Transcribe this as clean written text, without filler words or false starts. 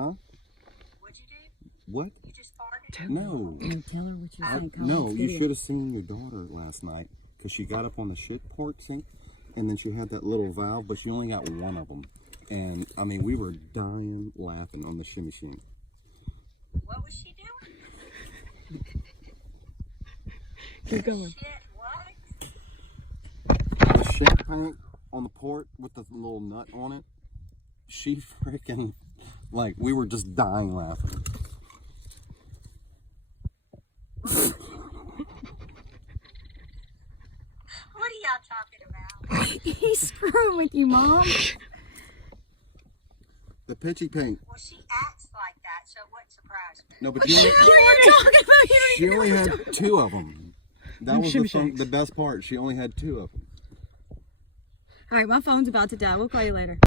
Huh? What'd you do? What? You just farted? No. Tell her what you're saying. No, you should have seen your daughter last night because she got up on the shit port sink and then she had that little valve, but she only got one of them. And I mean, we were dying laughing on the shimmy shimmy. What was she doing? Keep going. Shit, what? The shit tank on the port with the little nut on it, she freaking, like, we were just dying laughing. What are y'all talking about? He's screwing with you, Mom. The pitchy paint. Well, she acts like that, so what surprised me? No, but you only, she only had two of them. That was the best part. She only had two of them. All right, my phone's about to die. We'll call you later.